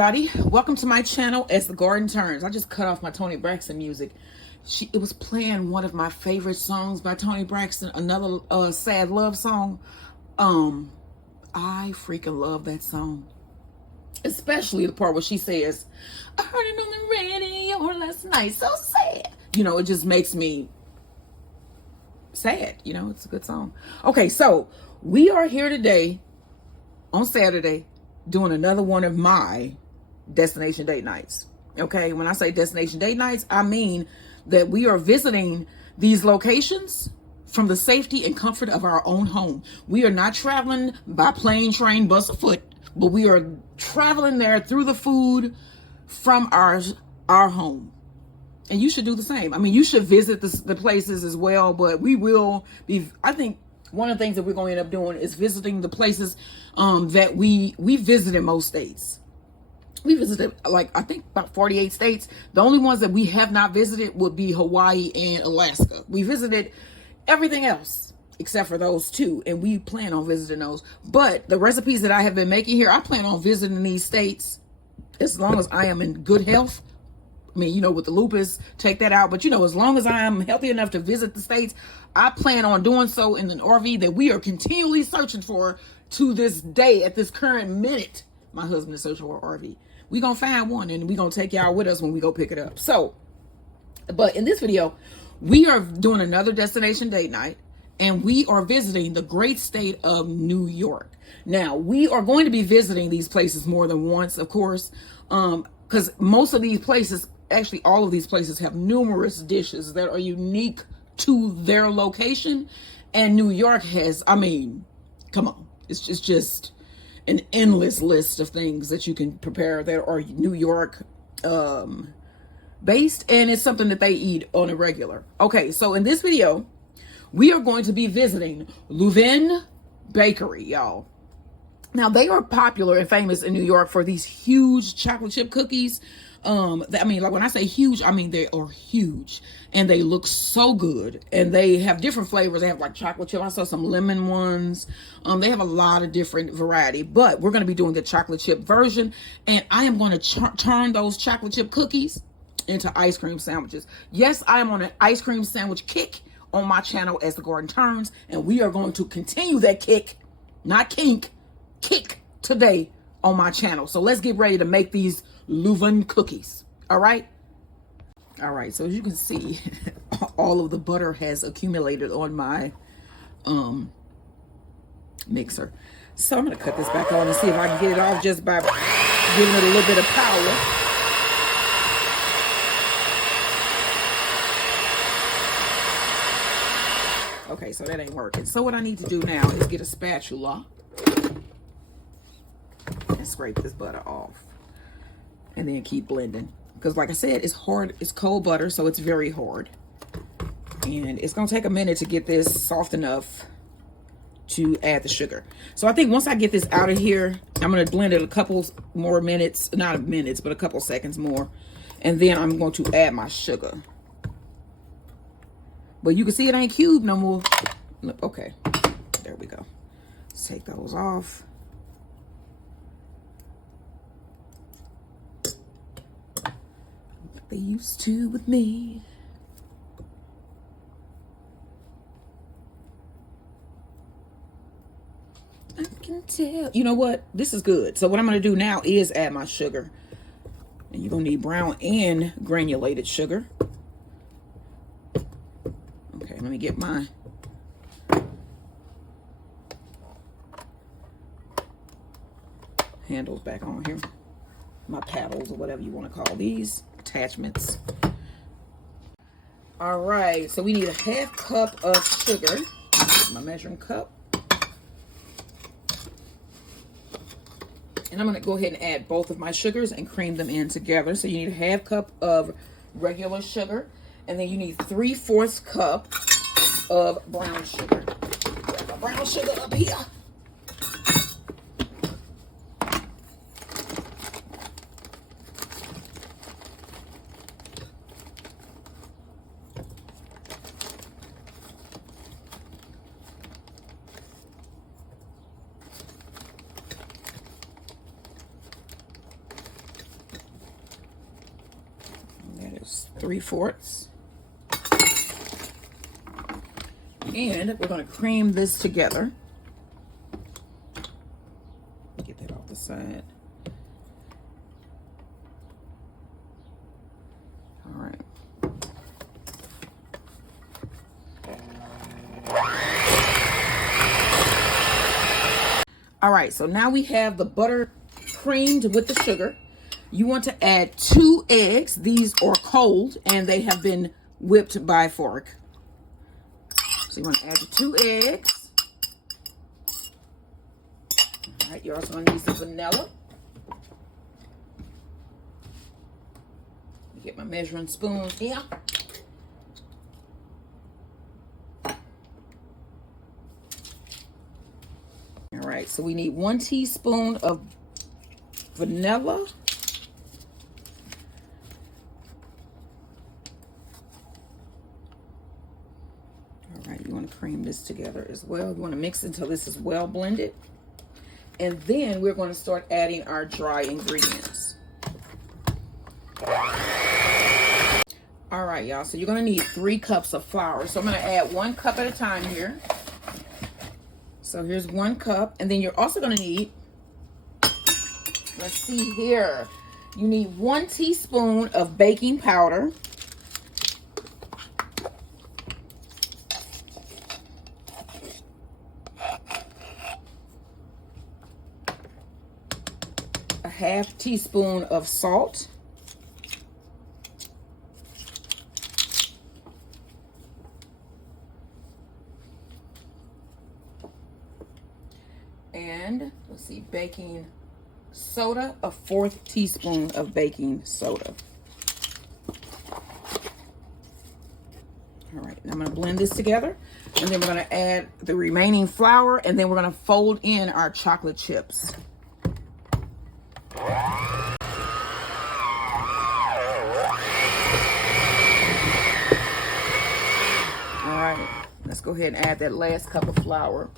everybody, welcome to my channel as the garden turns. I just cut off my Toni Braxton music. It was playing one of my favorite songs by Toni Braxton, another sad love song. I freaking love that song, especially the part where she says, I heard it on the radio last night, so sad. You know, it just makes me sad. You know, it's a good song. Okay, so we are here today on Saturday doing another one of my destination date nights. Okay, when I say destination date nights, I mean that we are visiting these locations from the safety and comfort of our own home. We are not traveling by plane, train, bus, or foot, but we are traveling there through the food from our home. And you should do the same. I mean, you should visit the places as well, but we will be, I think one of the things that we're going to end up doing is visiting the places that we visited most states. We visited, like, I think about 48 states. The only ones that we have not visited would be Hawaii and Alaska. We visited everything else except for those two, and we plan on visiting those. But the recipes that I have been making here, I plan on visiting these states as long as I am in good health. I mean, you know, with the lupus, take that out. But, you know, as long as I am healthy enough to visit the states, I plan on doing so in an RV that we are continually searching for to this day. At this current minute, my husband is searching for an RV. We're going to find one, and we're going to take y'all with us when we go pick it up. So, but in this video, we are doing another destination date night, and we are visiting the great state of New York. Now, we are going to be visiting these places more than once, of course, because most of these places, actually all of these places, have numerous dishes that are unique to their location. And New York has, I mean, come on, it's just an endless list of things that you can prepare that are New York based, and it's something that they eat on a regular. Okay, so in this video, we are going to be visiting Levain Bakery, y'all. Now, they are popular and famous in New York for these huge chocolate chip cookies. I mean, like when I say huge, I mean they are huge, and they look so good, and they have different flavors. They have like chocolate chip. I saw some lemon ones. They have a lot of different variety, but we're going to be doing the chocolate chip version, and I am going to turn those chocolate chip cookies into ice cream sandwiches. Yes, I am on an ice cream sandwich kick on my channel as the garden turns, and we are going to continue that kick, not kink, kick today on my channel. So let's get ready to make these Levain cookies. All right, so as you can see, all of the butter has accumulated on my mixer. So I'm gonna cut this back on and see if I can get it off just by giving it a little bit of power. Okay, so that ain't working. So what I need to do now is get a spatula and scrape this butter off, and then keep blending, because like I said, it's hard. It's cold butter, so it's very hard, and it's gonna take a minute to get this soft enough to add the sugar. So I think once I get this out of here, I'm gonna blend it a couple more minutes, not minutes, but a couple seconds more, and then I'm going to add my sugar. But you can see it ain't cubed no more. Okay, there we go. Let's take those off. They used to with me. I can tell. You know what? This is good. So what I'm going to do now is add my sugar. And you're going to need brown and granulated sugar. Okay, let me get my handles back on here. My paddles, or whatever you want to call these. Attachments. All right, so we need a half cup of sugar. My measuring cup. And I'm going to go ahead and add both of my sugars and cream them in together. So you need a half cup of regular sugar, and then you need 3/4 cup of brown sugar. Grab my brown sugar up here. 3/4. And we're going to cream this together. Get that off the side. All right. All right, so now we have the butter creamed with the sugar. You want to add 2 eggs. These are cold and they have been whipped by fork. So you want to add your 2 eggs. All right, you're also going to need some vanilla. Get my measuring spoon here. All right, so we need 1 teaspoon of vanilla. All right, you want to cream this together as well. You want to mix until this is well blended. And then we're going to start adding our dry ingredients. All right, y'all, so you're going to need 3 cups of flour. So I'm going to add 1 cup at a time here. So here's 1 cup, and then you're also going to need, let's see here, you need 1 teaspoon of baking powder. A 1/2 teaspoon of salt. And let's see, baking soda, a 1/4 teaspoon of baking soda. All right, now I'm going to blend this together, and then we're going to add the remaining flour, and then we're going to fold in our chocolate chips. All right, let's go ahead and add that last cup of flour.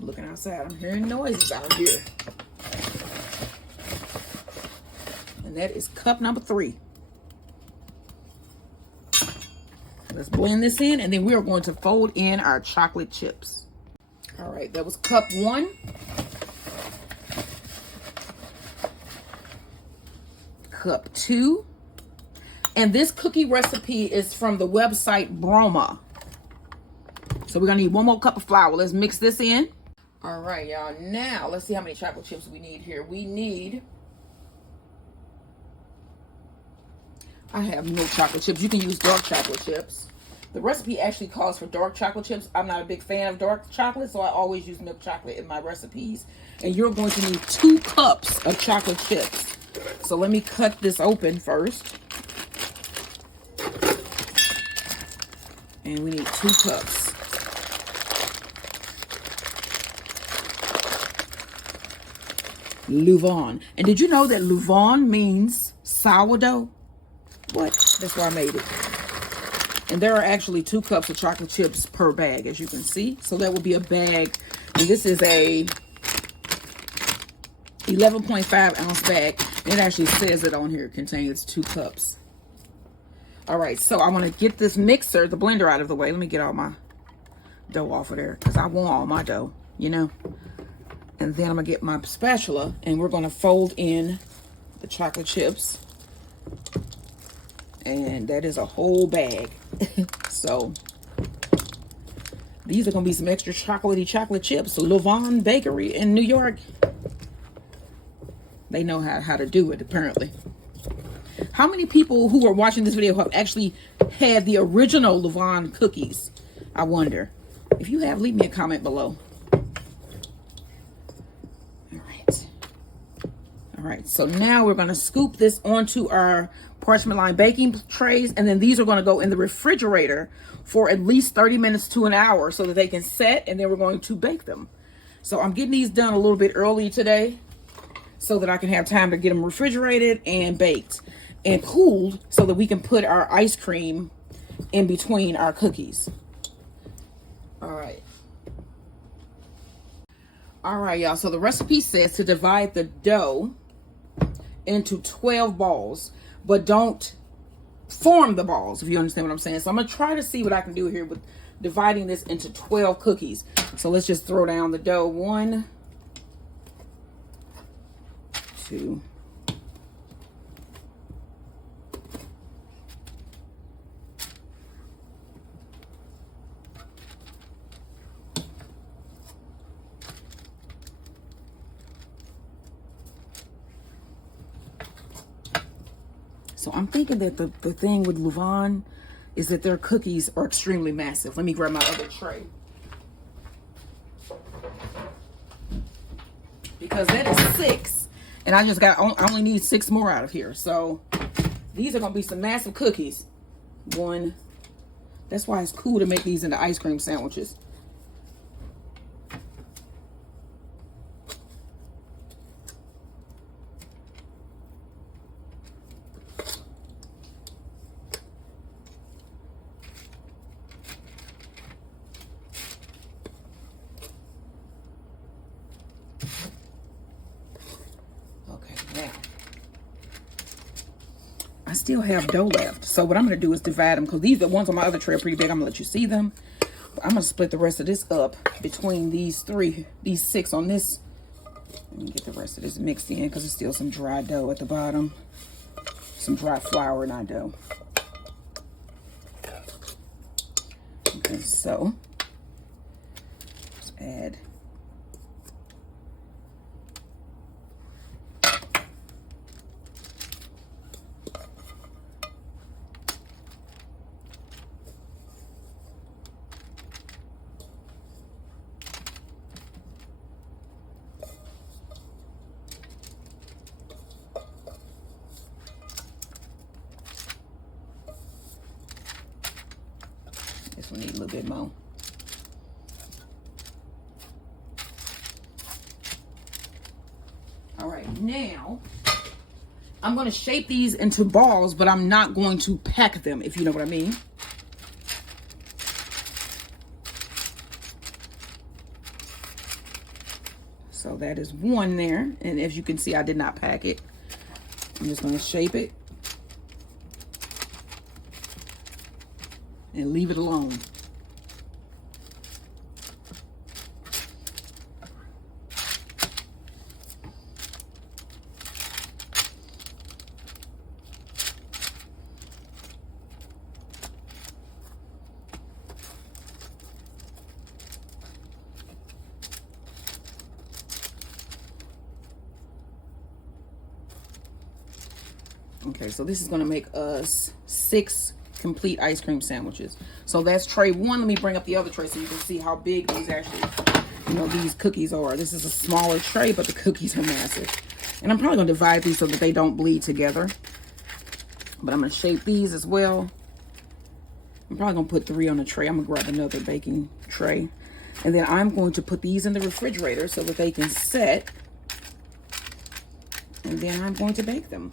I'm looking outside, I'm hearing noises out here. And that is cup number 3. Let's blend this in, and then we are going to fold in our chocolate chips. All right, that was cup 1. Cup 2. And this cookie recipe is from the website Broma. So we're gonna need 1 more cup of flour. Let's mix this in. All right, y'all. Now let's see how many chocolate chips we need here. We need, I have no chocolate chips. You can use dark chocolate chips. The recipe actually calls for dark chocolate chips. I'm not a big fan of dark chocolate, so I always use milk chocolate in my recipes. And you're going to need 2 cups of chocolate chips. So let me cut this open first. And we need 2 cups. Levain. And did you know that Levain means sourdough? What? That's why I made it. And there are actually 2 cups of chocolate chips per bag, as you can see. So that would be a bag. And this is a 11.5 ounce bag. It actually says it on here. It contains 2 cups. All right, so I want to get this mixer, the blender, out of the way. Let me get all my dough off of there, because I want all my dough, you know. And then I'm going to get my spatula, and we're going to fold in the chocolate chips. And that is a whole bag. So these are going to be some extra chocolatey chocolate chips. Levain Bakery in New York. They know how to do it, apparently. How many people who are watching this video have actually had the original Levain cookies? I wonder. If you have, leave me a comment below. All right, so now we're going to scoop this onto our parchment lined baking trays, and then these are going to go in the refrigerator for at least 30 minutes to an hour so that they can set, and then we're going to bake them. So I'm getting these done a little bit early today so that I can have time to get them refrigerated and baked and cooled so that we can put our ice cream in between our cookies. All right. All right, y'all. So the recipe says to divide the dough into 12 balls, but don't form the balls, if you understand what I'm saying. So I'm gonna try to see what I can do here with dividing this into 12 cookies. So let's just throw down the dough. 1, 2, so I'm thinking that the thing with Levain is that their cookies are extremely massive. Let me grab my other tray. Because that is 6, and I only need 6 more out of here. So these are gonna be some massive cookies. 1, that's why it's cool to make these into ice cream sandwiches. Now, I still have dough left. So what I'm going to do is divide them, because these the ones on my other tray are pretty big. I'm going to let you see them. But I'm going to split the rest of this up between these 6 on this. Let me get the rest of this mixed in, because there's still some dry dough at the bottom. Some dry flour, not dough. Okay, so let's add. This one needs a little bit more. All right, now I'm going to shape these into balls, but I'm not going to pack them, if you know what I mean. So that is 1 there. And as you can see, I did not pack it. I'm just going to shape it and leave it alone. Okay, so this is going to make us 6 complete ice cream sandwiches. So that's tray 1. Let me bring up the other tray so you can see how big these actually, these cookies are. This is a smaller tray, but the cookies are massive. And I'm probably going to divide these so that they don't bleed together. But I'm going to shape these as well. I'm probably going to put 3 on the tray. I'm going to grab another baking tray. And then I'm going to put these in the refrigerator so that they can set. And then I'm going to bake them.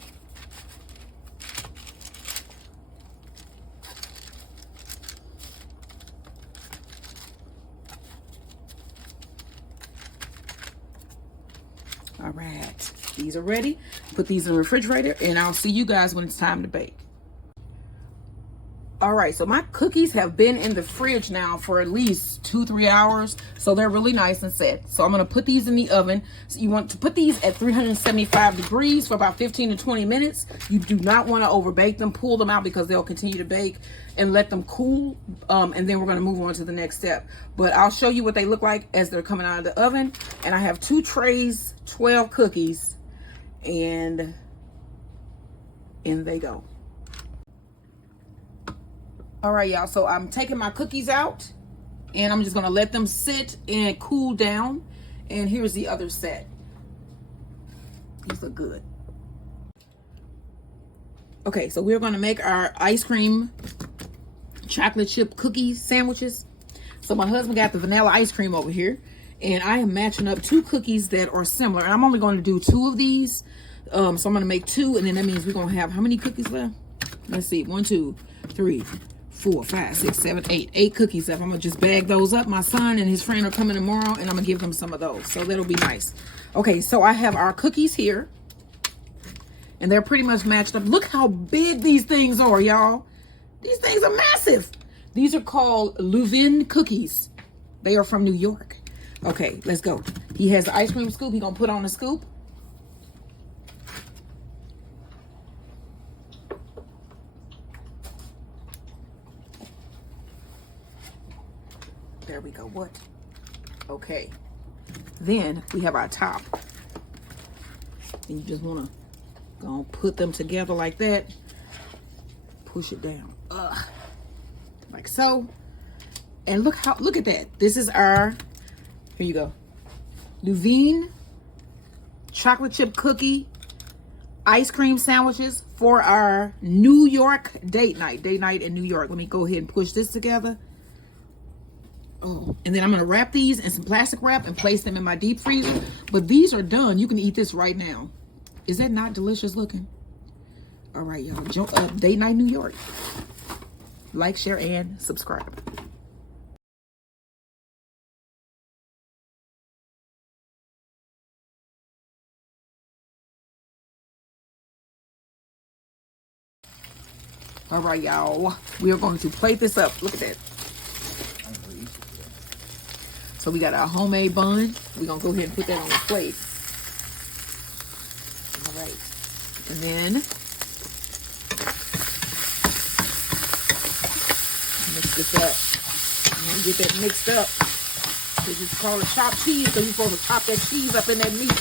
All right, these are ready. Put these in the refrigerator, and I'll see you guys when it's time to bake. All right, so my cookies have been in the fridge now for at least 2-3 hours, so they're really nice and set. So I'm gonna put these in the oven. So you want to put these at 375 degrees for about 15 to 20 minutes. You do not want to over bake them. Pull them out because they'll continue to bake, and let them cool, and then we're gonna move on to the next step. But I'll show you what they look like as they're coming out of the oven. And I have 2 trays, 12 cookies, and in they go. All right, y'all, so I'm taking my cookies out, and I'm just gonna let them sit and cool down. And here's the other set. These look good. Okay, so we're gonna make our ice cream chocolate chip cookie sandwiches. So my husband got the vanilla ice cream over here, and I am matching up 2 cookies that are similar. And I'm only going to do 2 of these. So I'm going to make 2, and then that means we're going to have how many cookies left? Let's see, 1, 2, 3, 4, 5, 6, 7, 8. 8 cookies left. I'm going to just bag those up. My son and his friend are coming tomorrow, and I'm going to give them some of those. So that'll be nice. Okay, so I have our cookies here. And they're pretty much matched up. Look how big these things are, y'all. These things are massive. These are called Levain cookies. They are from New York. Okay, let's go. He has the ice cream scoop. He gonna put on the scoop. There we go. What? Okay. Then we have our top. And you just wanna go put them together like that. Push it down. Like so. And look at that. This is our, here you go, Levain chocolate chip cookie ice cream sandwiches for our New York date night in New York. Let me go ahead and push this together. Oh, and then I'm gonna wrap these in some plastic wrap and place them in my deep freezer. But these are done. You can eat this right now. Is that not delicious looking? All right, y'all, date night New York. Like, share, and subscribe. All right, y'all, we are going to plate this up. Look at that. So we got our homemade bun. We're gonna go ahead and put that on the plate. All right, and then mix this up. I'm gonna get that mixed up. This is called a chopped cheese, so you're supposed to chop that cheese up in that meat.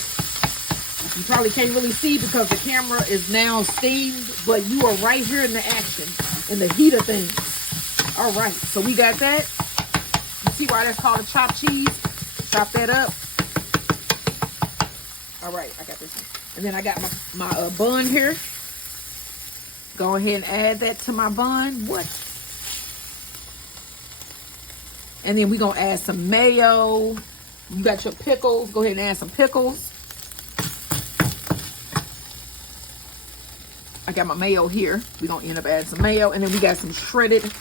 You probably can't really see because the camera is now steamed, but you are right here in the action, in the heat of things. All right, so we got that. You see why that's called a chopped cheese? Chop that up. All right, I got this one. And then I got my bun here. Go ahead and add that to my bun. What? And then we're going to add some mayo. You got your pickles. Go ahead and add some pickles. I got my mayo here. We're going to end up adding some mayo. And then we got some shredded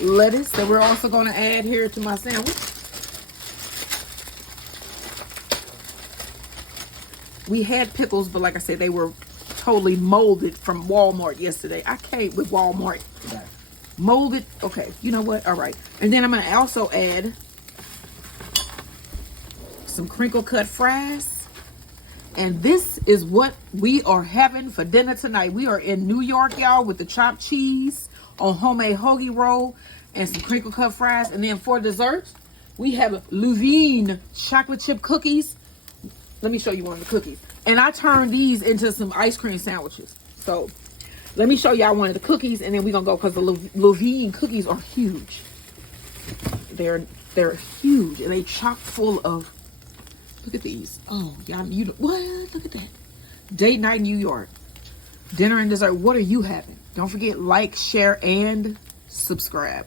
lettuce that we're also going to add here to my sandwich. We had pickles, but like I said, they were totally molded from Walmart yesterday. I came with Walmart. Yeah. Molded. Okay, you know what? All right. And then I'm going to also add some crinkle cut fries. And this is what we are having for dinner tonight. We are in New York, y'all, with the chopped cheese on homemade hoagie roll and some crinkle cut fries. And then for dessert, we have Levain chocolate chip cookies. Let me show you one of the cookies. And I turned these into some ice cream sandwiches. So let me show y'all one of the cookies, and then we're gonna go, because the Levain cookies are huge. They're huge, and they chock full of, look at these. Oh, y'all, what? Look at that. Date night New York. Dinner and dessert. What are you having? Don't forget, like, share, and subscribe.